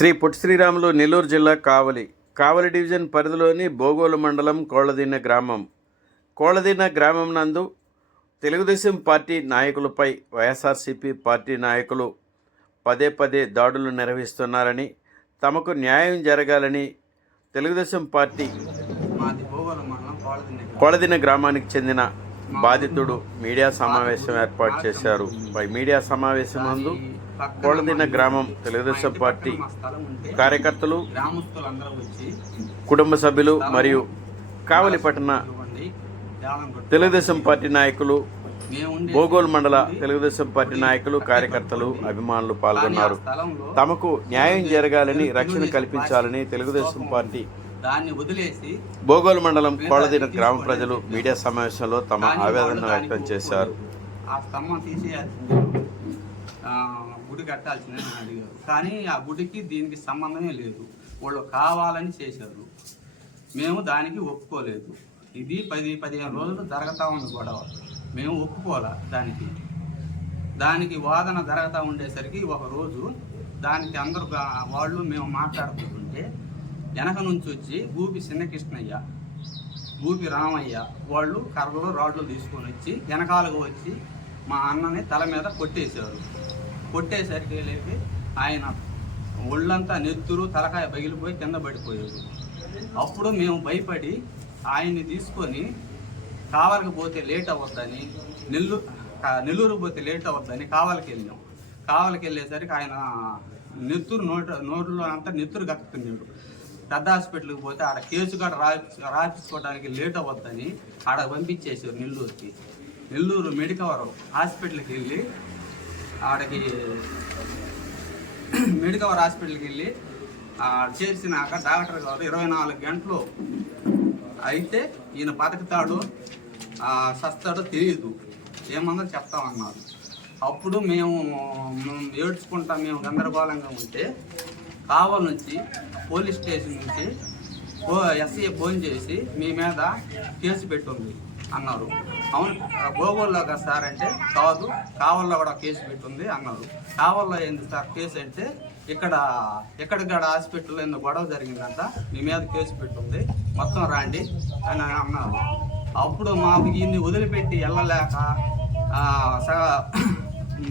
శ్రీ పొట్టి శ్రీరాములు నెల్లూరు జిల్లా కావలి. కావలి డివిజన్ పరిధిలోని బోగోలు మండలం కోళ్ళదిన్న గ్రామం. కోళ్ళదిన్న గ్రామం నందు తెలుగుదేశం పార్టీ నాయకులపై వైఎస్ఆర్సీపీ పార్టీ నాయకులు పదే పదే దాడులు నిర్వహిస్తున్నారని తమకు న్యాయం జరగాలని తెలుగుదేశం పార్టీ కోళ్ళదిన్న గ్రామానికి చెందిన బాధితుడు మీడియా సమావేశం ఏర్పాటు చేశారు. మీడియా సమావేశం నందు కోళ్ళదిన్న గ్రామం తెలుగుదేశం పార్టీ కార్యకర్తలు కుటుంబ సభ్యులు మరియు కావలి పట్టణ ఇవ్వండి దేవాలయం కొట్టు. తెలుగుదేశం పార్టీ నాయకులు బోగోల్ మండల తెలుగుదేశం పార్టీ నాయకులు కార్యకర్తలు అభిమానులు పాల్గొన్నారు. తమకు న్యాయం జరగాలని రక్షణ కల్పించాలని తెలుగుదేశం పార్టీ దాన్ని వదిలేసి బోగోల్ మండలం కోళ్ళదిన గ్రామ ప్రజలు మీడియా సమావేశంలో తమ ఆవేదన వ్యక్తం చేశారు. ఆ స్తంభం తీసేయాల్సింది. గుడి కట్టాల్సిందని అడిగారు. కానీ ఆ గుడికి దీనికి సంబంధమే లేదు. వాళ్ళు కావాలని చేశారు. మేము దానికి ఒప్పుకోలేదు. ఇది పది పదిహేను రోజులు జరుగుతూ ఉంది గొడవ. మేము ఒప్పుకోలే దానికి? దానికి వాదన జరుగుతూ ఉండేసరికి ఒక రోజు దానికి అందరూ వాళ్ళు మేము మాట్లాడుకుంటుంటే వెనక నుంచి వచ్చి ఊపి చిన్నకృష్ణయ్య ఊపి రామయ్య వాళ్ళు కర్రలు రాడ్లు తీసుకొని వచ్చి వెనకాలకు వచ్చి మా అన్నని తల మీద కొట్టేశారు. కొట్టేసరికి లేపి ఆయన ఒళ్ళంతా నెత్తురు తలకాయ పగిలిపోయి కింద పడిపోయారు అప్పుడు మేము భయపడి ఆయన్ని తీసుకొని కావాలకి పోతే లేట్ అవ్వద్దని నెల్లూరు నెల్లూరు పోతే లేట్ అవ్వద్దని కావాలకి వెళ్ళాం. కావాలకి వెళ్ళేసరికి ఆయన నెత్తురు నోట నోట్లో అంతా నెత్తురు కక్కుతున్నాడు. పెద్ద హాస్పిటల్కి పోతే ఆడ కేసు కూడా రా రాపించుకోవడానికి లేట్ అవ్వద్దని ఆడ పంపించేసారు నెల్లూరుకి. నెల్లూరు మెడికవర్ హాస్పిటల్కి వెళ్ళి ఆడకి మెడికవర్ హాస్పిటల్కి వెళ్ళి ఆ, చేర్చినాక డాక్టర్ గారు ఇరవై నాలుగు గంటలు అయితే ఈయన బతుకుతాడు సస్తాడో తెలియదు ఏమన్నా చెప్తామన్నారు. అప్పుడు మేము మేము ఏడ్చుకుంటా మేము గందరగోళంగా ఉంటే కావల్ నుంచి పోలీస్ స్టేషన్ నుంచి ఓ ఎస్ఐ ఫోన్ చేసి మీ మీద కేసు పెట్టుంది. అన్నారు. అవును గోగోల్లో కదా సార్ అంటే కాదు కావల్లో కూడా కేసు పెట్టుంది అన్నారు. కావల్లో ఏంది సార్ కేసు అంటే ఇక్కడ ఎక్కడిక్కడ హాస్పిటల్లో ఏందో గొడవ జరిగిందంట మీ మీద కేసు పెట్టుంది మొత్తం రాండి అని అన్నారు. అప్పుడు మాకు ఈయన్ని వదిలిపెట్టి వెళ్ళలేక స-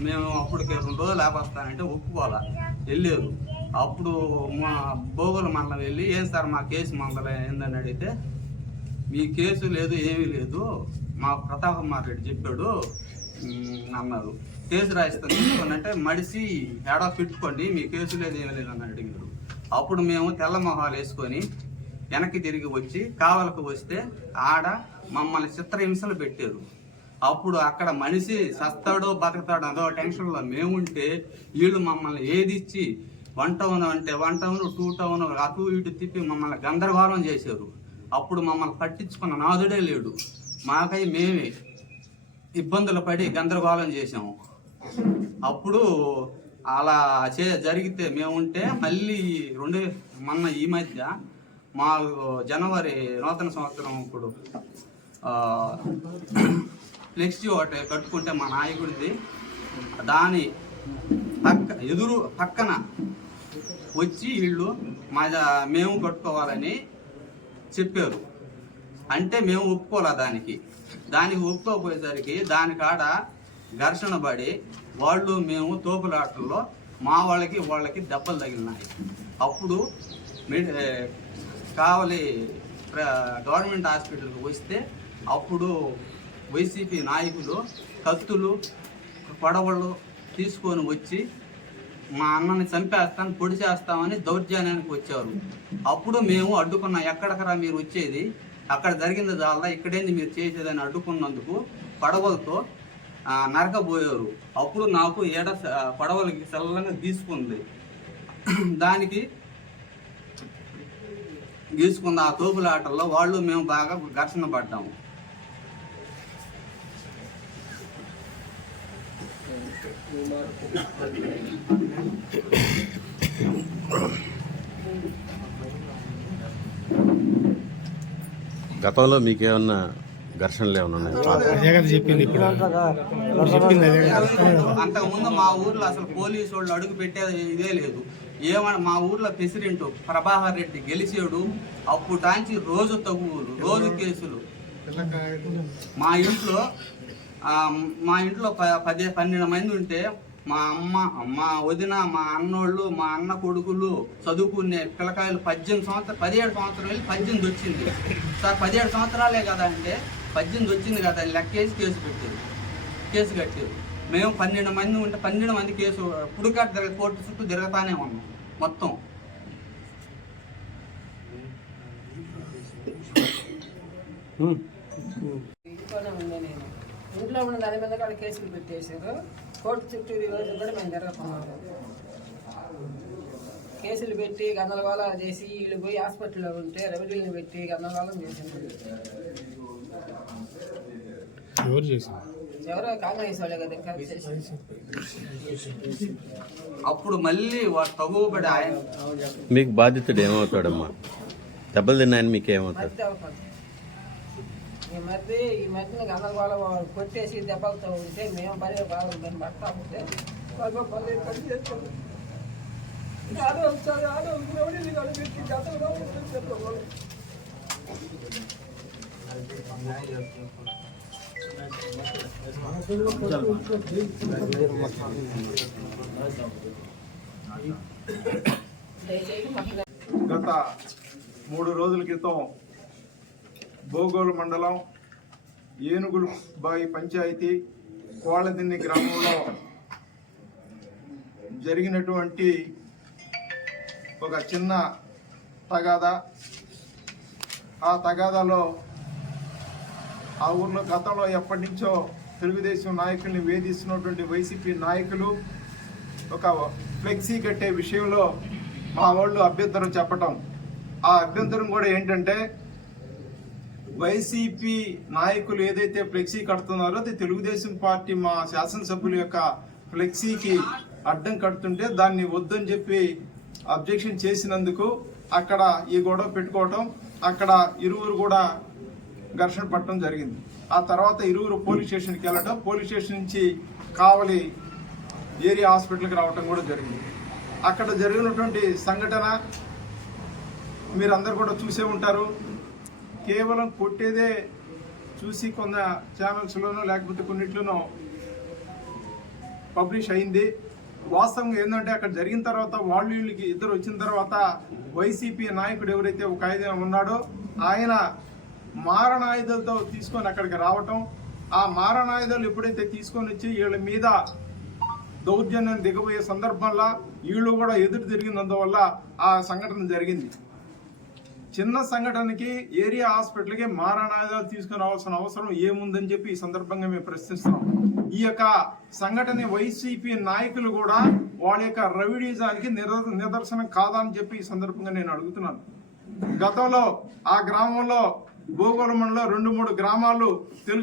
మేము అప్పటికి రెండు రోజులు లేకొస్తానంటే ఒప్పుకోవాలా? వెళ్ళారు అప్పుడు మా భోగుల మండలం వెళ్ళి ఏం సార్ మా కేసు మండలం ఏందని అడిగితే మీ కేసు లేదు ఏమీ లేదు. మా ప్రతాప్ మాట్లాడి చెప్పాడు. అన్నారు కేసు రాయిస్తాను తీసుకోండి అంటే మడిసి ఏడా పెట్టుకోండి మీ కేసు లేదు ఏమీ లేదు అని అడిగారు అప్పుడు మేము తెల్ల మొహాలు వేసుకొని వెనక్కి తిరిగి వచ్చి కావలకు వస్తే ఆడ మమ్మల్ని చిత్రహింసలు పెట్టారు. అప్పుడు అక్కడ మనిషి సస్తాడో బతుకుతాడో అదో టెన్షన్లో మేముంటే వీళ్ళు మమ్మల్ని ఏది ఇచ్చి వన్ టౌన్ అంటే వన్ టౌన్ టూ టౌన్ అటు ఇటు తిప్పి మమ్మల్ని గందరగోళం చేశారు. అప్పుడు మమ్మల్ని పట్టించుకున్న నాదుడే లేడు. మాకై మేమే ఇబ్బందులు పడి గందరగోళం చేసాము అప్పుడు అలా చే జరిగితే మేముంటే మళ్ళీ రెండు మొన్న ఈ మధ్య మా జనవరి నూతన సంవత్సరం ఇప్పుడు ఫ్లెక్సీ ఒకటి కట్టుకుంటే మా నాయకుడిది దాని పక్క ఎదురు పక్కన వచ్చి వీళ్ళు మా మేము కట్టుకోవాలని చెప్పారు. అంటే మేము ఒప్పుకోలే దానికి? దానికి ఒప్పుకోపోయేసరికి దాని కాడ ఘర్షణ పడి వాళ్ళు మేము తోపులాటల్లో మా వాళ్ళకి వాళ్ళకి దెబ్బలు తగిలినాయి. అప్పుడు మెడి కావలి గవర్నమెంట్ హాస్పిటల్కి వస్తే అప్పుడు వైసీపీ నాయకులు కత్తులు పడవలు తీసుకొని వచ్చి మా అన్నని చంపేస్తాను పొడి చేస్తామని దౌర్జన్యానికి వచ్చారు. అప్పుడు మేము అడ్డుకున్నాం ఎక్కడికరా మీరు వచ్చేది? అక్కడ జరిగింది చాలా ఇక్కడేంది మీరు చేసేదని అడ్డుకున్నందుకు పడవలతో నరకపోయారు నరకబోయారు. అప్పుడు నాకు ఏడ పడవలకి చల్లంగా గీసుకుంది. దానికి గీసుకున్న ఆ తోపులాటల్లో వాళ్ళు మేము బాగా ఘర్షణ పడ్డాము. గతంలో మీకేమన్నా ఘర్షణలు ఏమైనా ఉన్నాయా? చెప్పింది ఇప్పుడు. చెప్పింది అంతకుముందు మా ఊర్లో అసలు పోలీసు వాళ్ళు అడుగు పెట్టేది ఇదే లేదు. ఏమన్నా మా ఊర్లో ప్రెసిడెంట్ ప్రభాకర్ రెడ్డి గెలిచాడు అప్పుటాంచి రోజు తగువులు రోజు కేసులు. మా ఇంట్లో మా ఇంట్లో ప- పదే పన్నెండు మంది ఉంటే మా అమ్మ మా వదిన మా అన్నోళ్ళు మా అన్న కొడుకులు చదువుకునే పిల్లకాయలు పద్దెనిమిది సంవత్సరాలు పదిహేడు సంవత్సరాలు వెళ్ళి పద్దెనిమిది వచ్చింది. సార్ పదిహేడు సంవత్సరాలే కదా అంటే పద్దెనిమిది వచ్చింది కదా లెక్కేసి కేసు పెట్టారు. కేసు కట్టారు. మేము పన్నెండు మంది ఉంటే పన్నెండు మంది కేసు పుడుకాట తిరగ కోర్టు చుట్టూ తిరగతానే ఉన్నాం మొత్తం. ఇంట్లో ఉన్న దాని మీద కూడా కేసులు పెట్టేశారు. కోర్టు చుట్టూ రోజు కూడా మేము జరుగుతున్నాము కేసులు పెట్టి గందరగోళాలు చేసి వీళ్ళు పోయి హాస్పిటల్లో ఉంటే రవిడీలను పెట్టి గందరగోళం చేసింది ఎవరు చేశారు? ఎవరో కాంగ్రెస్ వాళ్ళే కదా ఇంకా అప్పుడు మళ్ళీ వాడు తగువబడి ఆయన మీకు బాధితుడు ఏమవుతాడమ్మా? దెబ్బలు తిన్నాయని మీకు ఏమవుతాడు ఈ మధ్య ఈ మధ్యన గందరగోళం కొట్టేసి దెబ్బలతో ఉంటే మేము భార్య బాగా దాన్ని పడతా ఉంటే వాళ్ళు పది పని చేస్తారు ఆడో ఒకసారి ఆడో రౌడీలు కూడా పెట్టి గతంలో చెప్పారు వాళ్ళు. దయచేసి మాకు గత మూడు రోజుల క్రితం బోగోలు మండలం ఏనుగుల బాయి పంచాయతీ కోళ్ళదిన్ని గ్రామంలో జరిగినటువంటి ఒక చిన్న తగాదా. ఆ తగాదాలో ఆ ఊర్లో గతంలో ఎప్పటి నుంచో తెలుగుదేశం నాయకుల్ని వేధిస్తున్నటువంటి వైసీపీ నాయకులు ఒక ఫ్లెక్సీ కట్టే విషయంలో మా వాళ్ళు అభ్యంతరం చెప్పటం. ఆ అభ్యంతరం కూడా ఏంటంటే వైసీపీ నాయకులు ఏదైతే ఫ్లెక్సీ కడుతున్నారో అది తెలుగుదేశం పార్టీ మా శాసనసభ్యుల యొక్క ఫ్లెక్సీకి అడ్డం కడుతుంటే దాన్ని వద్దని చెప్పి అబ్జెక్షన్ చేసినందుకు అక్కడ ఈ గొడవ పెట్టుకోవటం అక్కడ ఇరువురు కూడా ఘర్షణ పట్టడం జరిగింది. ఆ తర్వాత ఇరువురు పోలీస్ స్టేషన్కి వెళ్ళటం పోలీస్ స్టేషన్ నుంచి కావలి ఏరియా హాస్పిటల్కి రావటం కూడా జరిగింది. అక్కడ జరిగినటువంటి సంఘటన మీరందరూ కూడా చూసే ఉంటారు. కేవలం కొట్టేదే చూసి కొంత ఛానల్స్లోనో లేకపోతే కొన్నిట్లోనో పబ్లిష్ అయింది. వాస్తవంగా ఏంటంటే అక్కడ జరిగిన తర్వాత వాళ్ళు వీళ్ళకి ఇద్దరు వచ్చిన తర్వాత వైసీపీ నాయకుడు ఎవరైతే ఒక ఆయన ఉన్నాడో ఆయన మారణాయుధాలతో తీసుకొని అక్కడికి రావటం ఆ మారణాయుధాలు ఎప్పుడైతే తీసుకొని వచ్చి వీళ్ళ మీద దౌర్జన్యం దిగబోయే సందర్భంలో వీళ్ళు కూడా ఎదురు తిరిగినందువల్ల ఆ సంఘటన జరిగింది. చిన్న సంఘటనకి ఏరియా హాస్పిటల్కి మారణాయుధాలు తీసుకుని రావాల్సిన అవసరం ఏముందని చెప్పి ఈ సందర్భంగా మేము ప్రశ్నిస్తున్నాం. ఈ యొక్క సంఘటన వైసీపీ నాయకులు కూడా వాళ్ళ యొక్క రవిడీజానికి నిర- నిదర్శనం కాదని చెప్పి ఈ సందర్భంగా నేను అడుగుతున్నాను. గతంలో ఆ గ్రామంలో భూగోళ మండలం రెండు మూడు గ్రామాలు తెలుగు